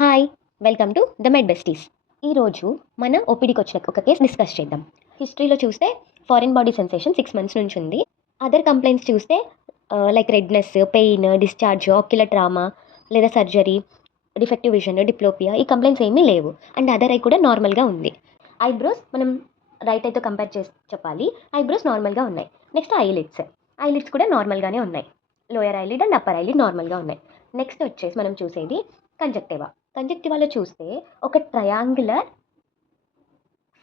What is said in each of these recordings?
Hi! Welcome to the med besties. ఈరోజు మన ఓపీడీకి వచ్చిన ఒక కేస్ డిస్కస్ చేద్దాం. హిస్టరీలో చూస్తే ఫారిన్ బాడీ సెన్సేషన్ 6 మంత్స్ నుంచి ఉంది. అదర్ కంప్లైంట్స్ చూస్తే like redness, pain, discharge, ocular trauma లేదా సర్జరీ, డిఫెక్టివ్ విజన్, డిప్లోపియా ఈ కంప్లైంట్స్ ఏమీ లేవు. అండ్ అదర్ ఐ కూడా నార్మల్‌గా ఉంది. ఐబ్రోస్ మనం రైట్ ఐతో కంపేర్ చేసి చెప్పాలి. ఐబ్రోస్ నార్మల్‌గా ఉన్నాయి. నెక్స్ట్ ఐలిడ్స్ కూడా నార్మల్‌గానే ఉన్నాయి. Lower eyelid and upper eyelid నార్మల్‌గా ఉన్నాయి. నెక్స్ట్ వచ్చేసి మనం చూసేది కంజక్టివా. కంజక్టివాలో చూస్తే ఒక ట్రయాంగులర్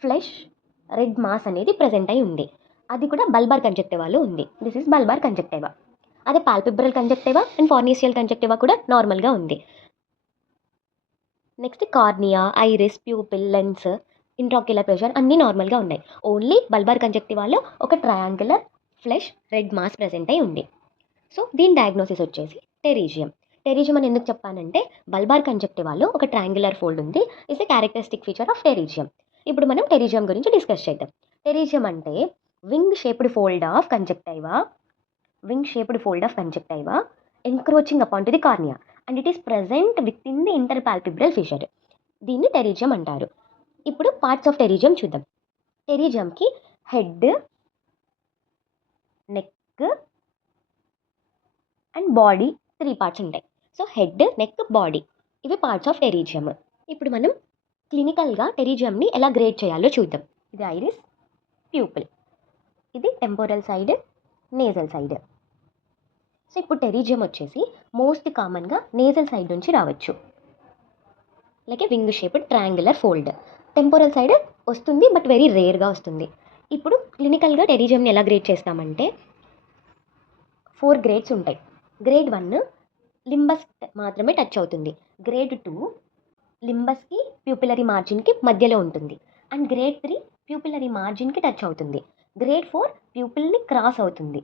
ఫ్లెష్ రెడ్ మాస్ అనేది ప్రెజెంట్ అయి ఉంది. అది కూడా బల్బార్ కంజక్టివాలో ఉంది. This is bulbar కంజక్టివా. అదే పాల్పెబ్రల్ కంజక్టివా అండ్ ఫార్నిషియల్ కంజక్టివా కూడా నార్మల్‌గా ఉంది. Next cornea, iris, pupil, lens, intraocular pressure అన్నీ నార్మల్‌గా ఉన్నాయి. ఓన్లీ బల్బార్ కంజక్టివాలో ఒక triangular flesh red mass present అయి ఉంది. సో దీని డయాగ్నోసిస్ వచ్చేసి టెరీజియం. టెరీజియం అని ఎందుకు చెప్పానంటే బల్బార్ కంజక్టివాలో ఒక ట్రయాంగులర్ ఫోల్డ్ ఉంది. Is a characteristic feature of pterygium. ఇప్పుడు మనం టెరీజియం గురించి డిస్కస్ చేద్దాం. టెరీజియం అంటే wing shaped fold of conjunctiva encroaching upon to the cornea and it is present with in the interpalpebral fissure. దీన్ని pterygium అంటారు. ఇప్పుడు parts of pterygium చూద్దాం. టెరీజియంకి head, neck and body 3 parts ఉంటాయి. So head, neck, body ఇవి parts of pterygium. ఇప్పుడు మనం క్లినికల్గా టెరీజియంని ఎలా గ్రేడ్ చేయాలో చూద్దాం. ఇది ఐరిస్, ప్యూపిల్, ఇది temporal side, nasal side. So ఇప్పుడు టెరీజియం వచ్చేసి మోస్ట్ కామన్గా నేజల్ సైడ్ నుంచి రావచ్చు. లైక్ ఏ wing shaped triangular fold. Temporal side వస్తుంది బట్ వెరీ రేర్గా వస్తుంది. ఇప్పుడు క్లినికల్గా టెరీజియంని ఎలా గ్రేడ్ చేస్తామంటే 4 గ్రేడ్స్ ఉంటాయి. గ్రేడ్ 1 లింబస్ మాత్రమే టచ్ అవుతుంది. గ్రేడ్ 2 లింబస్కి ప్యూపిలరీ మార్జిన్కి మధ్యలో ఉంటుంది. అండ్ గ్రేడ్ 3 ప్యూపిలరీ మార్జిన్కి టచ్ అవుతుంది. గ్రేడ్ 4 ప్యూపిల్ని క్రాస్ అవుతుంది.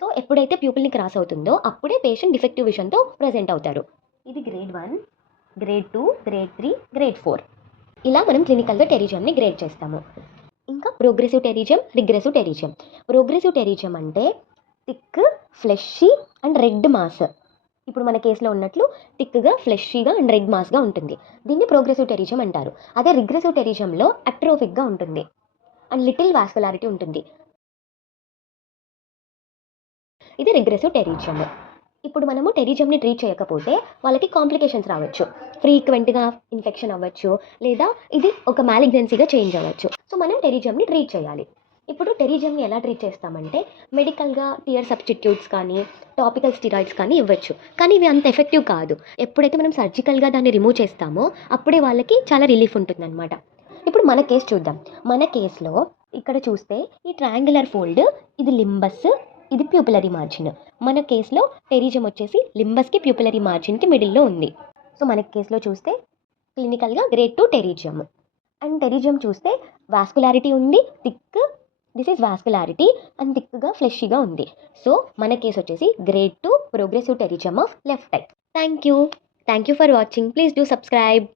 సో ఎప్పుడైతే ప్యూపిల్ని క్రాస్ అవుతుందో అప్పుడే పేషెంట్ డిఫెక్టివ్ విజన్తో ప్రజెంట్ అవుతారు. ఇది గ్రేడ్ 1, గ్రేడ్ 2, గ్రేడ్ 3, గ్రేడ్ 4 ఇలా మనం క్లినికల్గా టెరీజియంని గ్రేడ్ చేస్తాము. ఇంకా ప్రోగ్రెసివ్ టెరీజియం, రిగ్రెసివ్ టెరీజియం. ప్రోగ్రెసివ్ టెరీజియం అంటే thick, fleshy and red mass. ఇప్పుడు మన కేసులో ఉన్నట్లు థిక్గా, ఫ్లెషీగా అండ్ రెడ్ మాస్గా ఉంటుంది. దీన్ని ప్రోగ్రెసివ్ టెరీజియం అంటారు. అదే రిగ్రెసివ్ టెరీజియంలో అట్రోఫిక్గా ఉంటుంది అండ్ లిటిల్ వాస్కులారిటీ ఉంటుంది. ఇది రిగ్రెసివ్ టెరీజియం. ఇప్పుడు మనము టెరీజియంని ట్రీట్ చేయకపోతే వాళ్ళకి కాంప్లికేషన్స్ రావచ్చు. ఫ్రీక్వెంట్గా ఇన్ఫెక్షన్ అవ్వచ్చు లేదా ఇది ఒక మ్యాలిగ్నెన్సీగా చేంజ్ అవ్వచ్చు. సో మనం టెరీజియంని ట్రీట్ చేయాలి. ఇప్పుడు టెరీజియంని ఎలా ట్రీట్ చేస్తామంటే మెడికల్గా టియర్ సబ్స్టిట్యూట్స్ కానీ టాపికల్ స్టిరాయిడ్స్ కానీ ఇవ్వచ్చు. కానీ ఇవి అంత ఎఫెక్టివ్ కాదు. ఎప్పుడైతే మనం సర్జికల్గా దాన్ని రిమూవ్ చేస్తామో అప్పుడే వాళ్ళకి చాలా రిలీఫ్ ఉంటుందన్నమాట. ఇప్పుడు మన కేసు చూద్దాం. మన కేసులో ఇక్కడ చూస్తే ఈ ట్రయాంగులర్ ఫోల్డ్ ఇది లింబస్, ఇది ప్యూపిలరీ మార్జిన్. మన కేసులో టెరీజియం వచ్చేసి లింబస్కి ప్యూపిలరీ మార్జిన్కి మిడిల్లో ఉంది. సో మన కేసులో చూస్తే క్లినికల్గా గ్రేడ్ 2 టెరీజియం. అండ్ టెరీజియం చూస్తే వాస్కులారిటీ ఉంది, thick, this is vascularity and థిక్గా ఫ్లెషీగా ఉంది. సో మన కేసు వచ్చేసి grade 2 progressive pterygium of left eye. Thank you for watching. Please do subscribe.